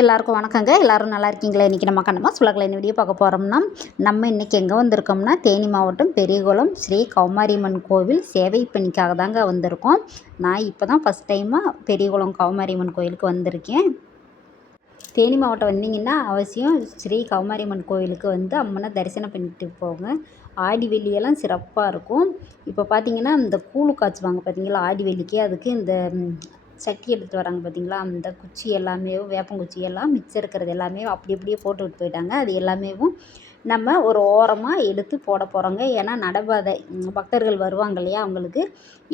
எல்லாருக்கும் வணக்கங்க. எல்லோரும் நல்லா இருக்கீங்களா? இன்றைக்கி நம்ம கண்ணம்மா சுலகில் என்ன வீடியோ பார்க்க போகிறோம்னா, நம்ம இன்றைக்கி எங்கே வந்திருக்கோம்னா, தேனி மாவட்டம் பெரியகுளம் ஸ்ரீ கௌமாரியம்மன் கோவில் சேவை பணிக்காக தாங்க வந்திருக்கோம். நான் இப்போ தான் ஃபஸ்ட் டைமாக பெரியகுளம் கௌமாரியம்மன் கோவிலுக்கு வந்திருக்கேன். தேனி மாவட்டம் வந்தீங்கன்னா அவசியம் ஸ்ரீ கௌமாரியம்மன் கோவிலுக்கு வந்து அம்மனை தரிசனம் பண்ணிட்டு போங்க. ஆடி வெள்ளியெல்லாம் சிறப்பாக இருக்கும். இப்போ பார்த்தீங்கன்னா இந்த கூழு காய்ச்சுவாங்க பார்த்தீங்களா, ஆடி வெள்ளிக்கு அதுக்கு இந்த சட்டி எடுத்துகிட்டு வராங்க பார்த்தீங்களா, அந்த குச்சி எல்லாமே வேப்பங்குச்சி எல்லாம் மிச்சம் இருக்கிறது எல்லாமே அப்படி அப்படியே போட்டு விட்டு போயிட்டாங்க. அது எல்லாமே நம்ம ஒரு ஓரமாக எடுத்து போட போகிறோங்க. ஏன்னா நடைபாதை பக்தர்கள் வருவாங்க இல்லையா, அவங்களுக்கு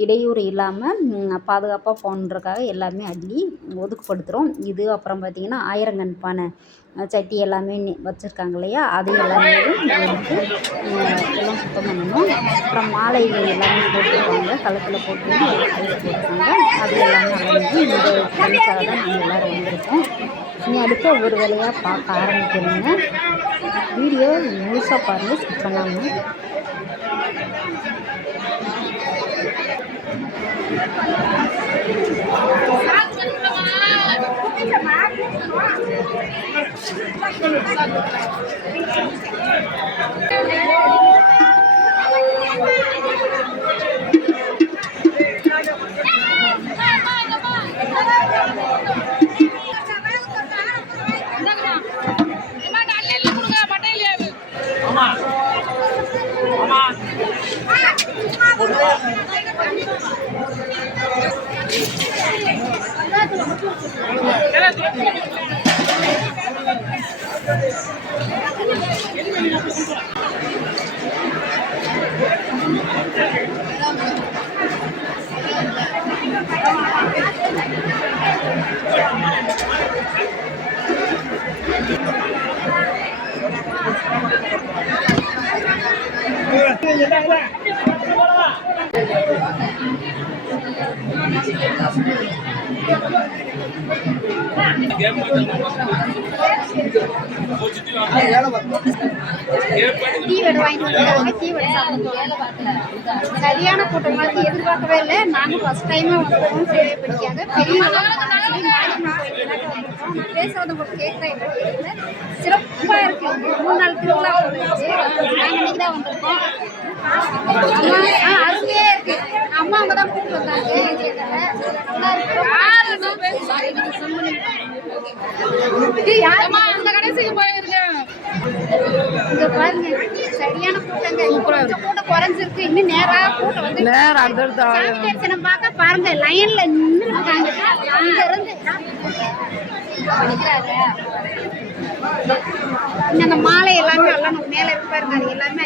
இடையூறு இல்லாமல் பாதுகாப்பாக போகணுன்றக்காக எல்லாமே அள்ளி ஒதுக்குப்படுத்துகிறோம். இது அப்புறம் பார்த்திங்கன்னா ஆயிரங்கன் பானை சட்டி எல்லாமே வச்சுருக்காங்க இல்லையா, அது எல்லாமே எடுத்து எல்லாம் சுத்தம் பண்ணணும். அப்புறம் மாலைகள் எல்லாமே போட்டுருப்பாங்க, கழுத்தில் போட்டு போட்டுருக்காங்க. அது எல்லாமே அலைஞ்சு இந்த பணிக்காக தான் நாங்கள் எல்லோரும் வந்திருக்கோம். இனி அடுத்து ஒவ்வொரு வேலையாக பார்க்க ஆரம்பிக்கணுங்க. வீடியோ முழுசாக பாருங்கள், ஸ்கிப் பண்ணாமல். சரியான கூட்டம் மாதிரி எதிர்பார்க்கவே இல்லை. நாங்கள் ஃபர்ஸ்ட் டைமாக வந்தோம். சேவை பிடிக்காத பெரிய பேசுறது உங்களுக்கு கேட்க சிறப்பாக இருக்கு. 3 நாள் திருவிழா இருந்துச்சு. நாங்கள் இன்னைக்கு தான் வந்திருக்கோம். அருமையே இருக்கு. அம்மா அவங்க தான் கூப்பிட்டு வந்தாங்க. இங்க பாருங்க, சரியான கூட்டங்க. கூட்டம் குறைஞ்சிருக்கு. இன்னும் நேரா கூட்டம் வந்து தரிசனம் பார்க்க பாருங்க, லைன்ல நின்று இருக்காங்க. அங்க இருந்து அந்த மாலை எல்லாமே எல்லாம் மேல இருப்பாருங்க. அது எல்லாமே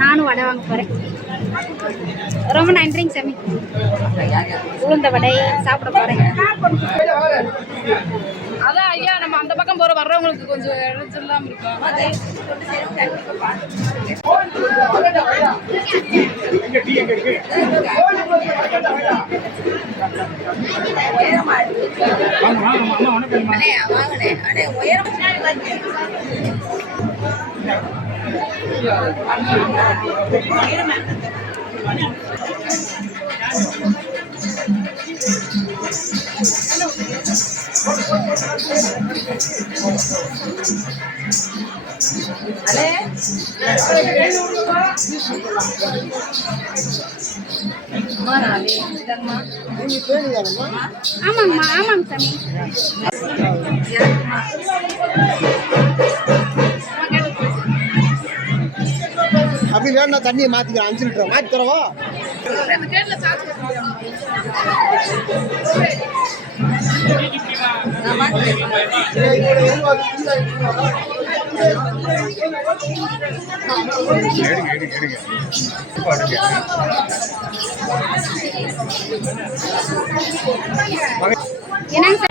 நானும் வடை வாங்க போறேன். ரொம்ப நன்றிங்க சாமி. உளுந்த வடை சாப்பிட போறேன். அதான் ஐயா, நம்ம அந்த பக்கம் போற வர்றவங்களுக்கு கொஞ்சம் இடைஞ்சலாம் இருக்கும். ஆமாங்கம்மா, ஆமாங்க சாமி. அப்படி வேணா தண்ணியை மாத்திக்கிறேன். 5 லிட்டர் மாற்றி தரவா? என்னங்க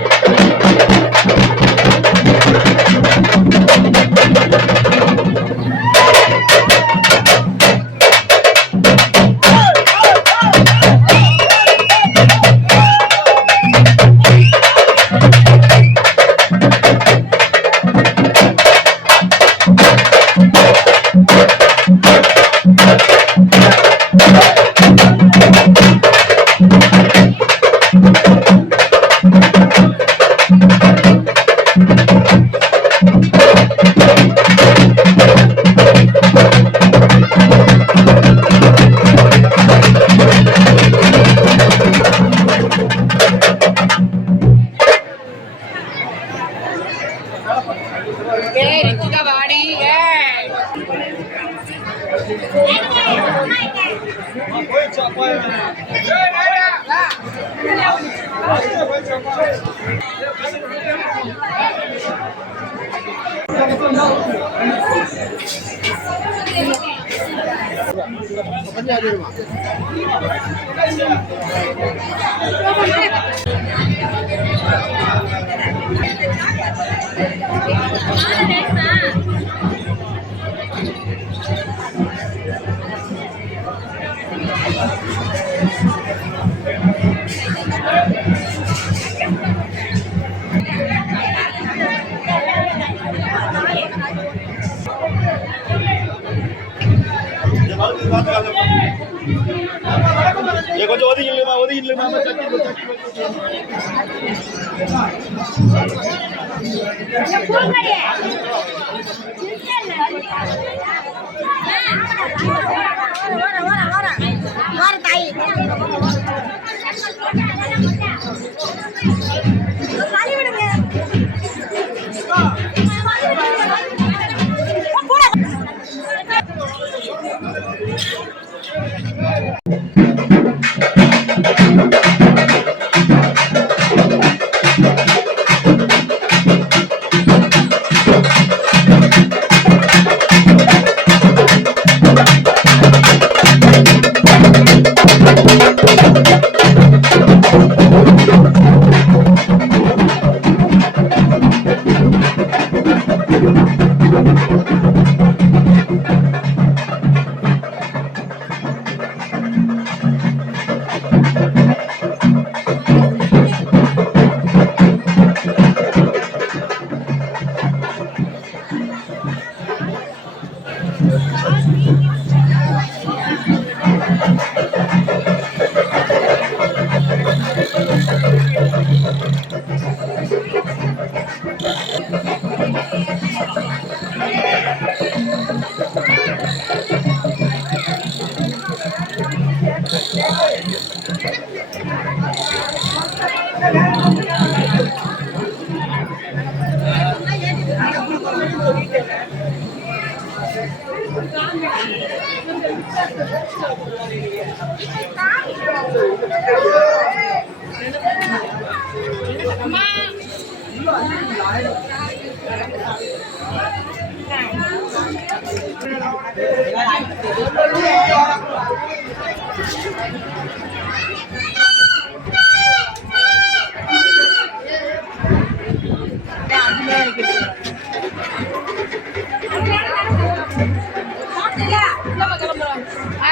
கொஞ்சம் ஒதுங்கிடலுமா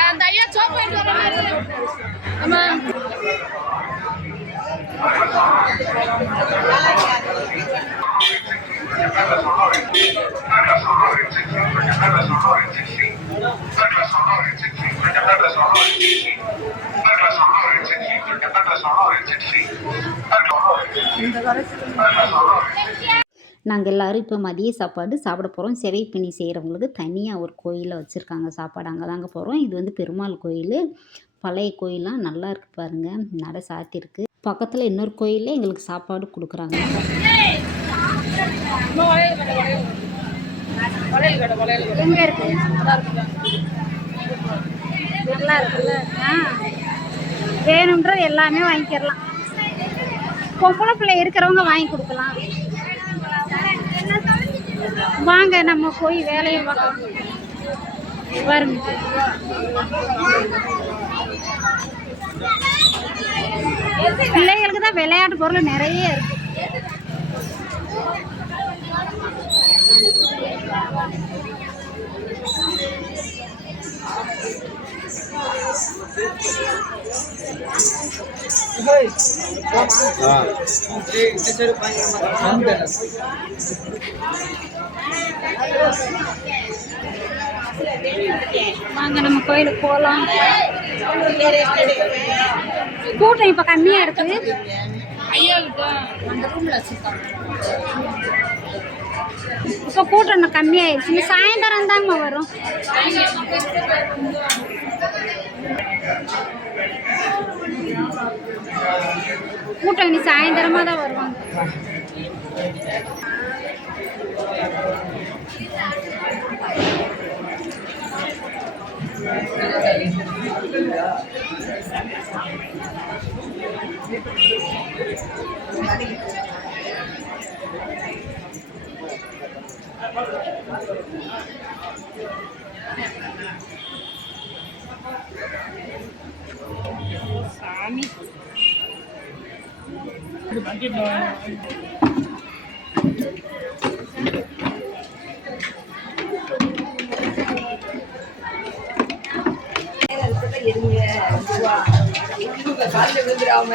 அந்த ஐயா சோப்பு வாங்கிட்டு வர மாதிரி. ஆமா. நாங்கள் எல்லோரும் இப்போ மதிய சாப்பாடு சாப்பிட போகிறோம். செவைப்பினி செய்கிறவங்களுக்கு தனியாக ஒரு கோயிலில் வச்சுருக்காங்க சாப்பாடு, அங்கே தாங்க போகிறோம். இது வந்து பெருமாள் கோயில், பழைய கோயிலாம் நல்லா இருக்குது பாருங்கள், நட சாத்திருக்கு. பக்கத்தில் இன்னொரு கோயிலில் எங்களுக்கு சாப்பாடு கொடுக்குறாங்க. எங்கே இருக்கு? நல்லா இருக்குல்ல. வேணுன்றது எல்லாமே வாங்கிக்கிறலாம். பொம்பளை பிள்ளை இருக்கிறவங்க வாங்கி கொடுக்கலாம். வாங்க நம்ம போய் வேலையை பார்க்கலாம். பாருங்க, பிள்ளைகளுக்கு தான் விளையாட்டு பொருள் நிறைய இருக்கு. வாங்க நம்ம கோயிலுக்கு போகலாம். கூட்டம் இப்போ கம்மியாக இருக்குது. இப்போ கூட்டம் இன்னும் கம்மியாயிடுச்சு. சாயந்தரம் தாங்க வரும். கூட்டம் இனி சாயந்தரமாக தான் வருவாங்க. சாமி காலில் விழுந்துடாம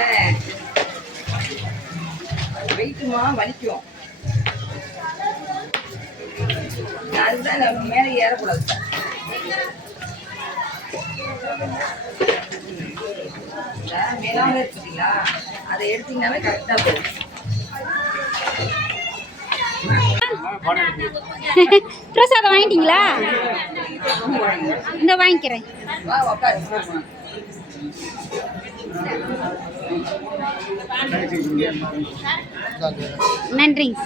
வெயிட்டுமா வலிக்கும். அதுதான் நம்ம மேலே ஏறக்கூடாது சார். மேலாக எடுத்துட்டீங்களா, அதை எடுத்தீங்கன்னாவே கரெக்டாக போகும். பிரசாதம் வாங்கிட்டீங்களா? இந்த வாங்கிக்கிறேன். வா உட்காரு. நன்றிங்க.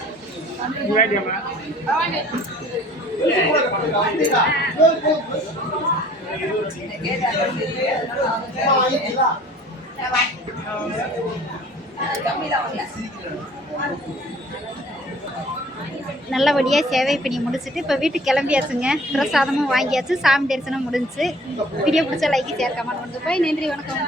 நல்லபடியாக சேவை பண்ணி முடிச்சுட்டு இப்போ வீட்டுக்கு கிளம்பியாச்சுங்க. பிரசாதமும் வாங்கியாச்சு, சாமி தரிசனம் முடிஞ்சுச்சு. வீடியோ பிடிச்சா லைக் ஷேர் கமெண்ட் பண்ணுங்க. நன்றி, வணக்கம்.